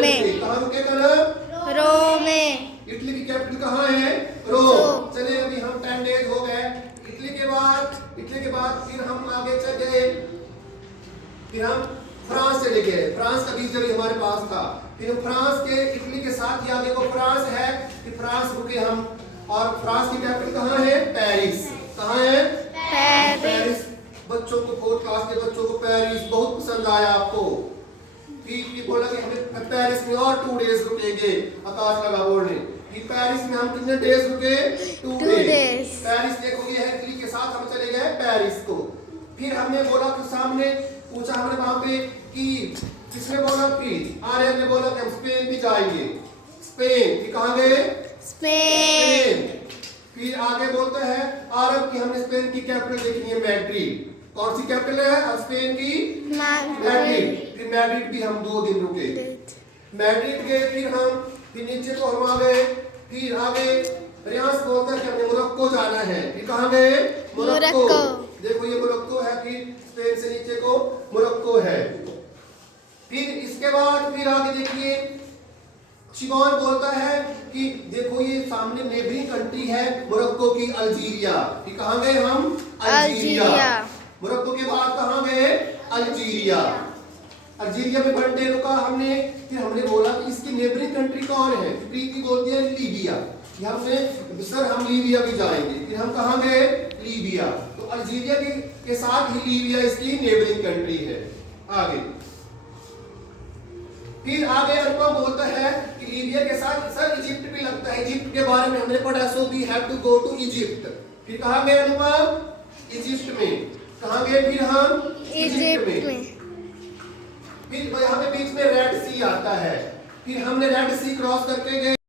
में। कहाँ रुके कल? रोम में। इटली की कैपिटल कहाँ है? रोम। चलिए अभी हम 10 डेज हो गए। इटली के बाद फिर हम आगे चल गए। फिर हम फ्रांस चले गए। फ्रांस का बीच जब हमारे पास था, फिर हम फ्रांस के इटली के साथ ही आगे को फ्रांस है, फिर फ्रांस रुके हम। और फ्रांस की कैपिटल कहाँ है? पेरिस। कहाँ है? पेरिस। बच्चों को 4th क्लास के बच्चों को पेरिस बहुत पसंद आया आपको। फिर बोला कि हमें पेरिस में और 2 डेज रुकेंगे। आकाश लगा बोलने कि पेरिस में हम कितने डेज रुके? 2 डेज। पेरिस देखो ये है, इटली के साथ हम चले गए पेरिस को। फिर हमने बोला कि सामने पूछा हमने वहां पे कि किसने बोला? फिर आर्यन ने बोला कि हम स्पेन भी जाएंगे। स्पेन फिर कहाँ गए? स्पेन। फिर आगे बोलते हैं अरब की हमने स्पेन की कैपिटल देखनी है मैड्रिड। कौन सी कैपिटल है अब स्पेन की? मैड्रिड। फिर मैड्रिड भी हम 2 दिन रुके। मैड्रिड गए फिर नीचे को हम आ गए। फिर आगे रियाज बोलता है कि हमें मोरक्को जाना है। फिर कहाँ गए? मोरक्को। देखो ये मोरक्को है, फिर स्पेन से नीचे को मोरक्को है। फिर इसके बाद फिर आगे देखिए शिमोन बोलता है कि देखो ये सामने नेबरिंग कंट्री है मोरक्को की, अल्जीरिया। फिर कहाँ गए हम? अल्जीरिया। मोरक्को के बाद कहाँ गए? अल्जीरिया। अल्जीरिया में 1 डे रुका हमने। फिर हमने बोला कि इसकी नेबरिंग कंट्री कौन है? प्रीति बोलती है लीबिया। हमने सर हम लीबिया भी जाएंगे। फिर हम कहाँ गए? लीबिया। तो अल्जीरिया के साथ ही लीबिया इसकी नेबरिंग कंट्री है। आगे फिर आगे अनुपम बोलता है कि लीबिया के साथ सर इजिप्ट भी लगता है। इजिप्ट के बारे में हमने पढ़ा, so we have to go to Egypt. फिर कहाँ गए अनुपम? इजिप्ट में। कहाँ गए फिर हम? इजिप्ट में। फिर यहाँ पे बीच में रेड सी आता है। फिर हमने रेड सी क्रॉस करके गए।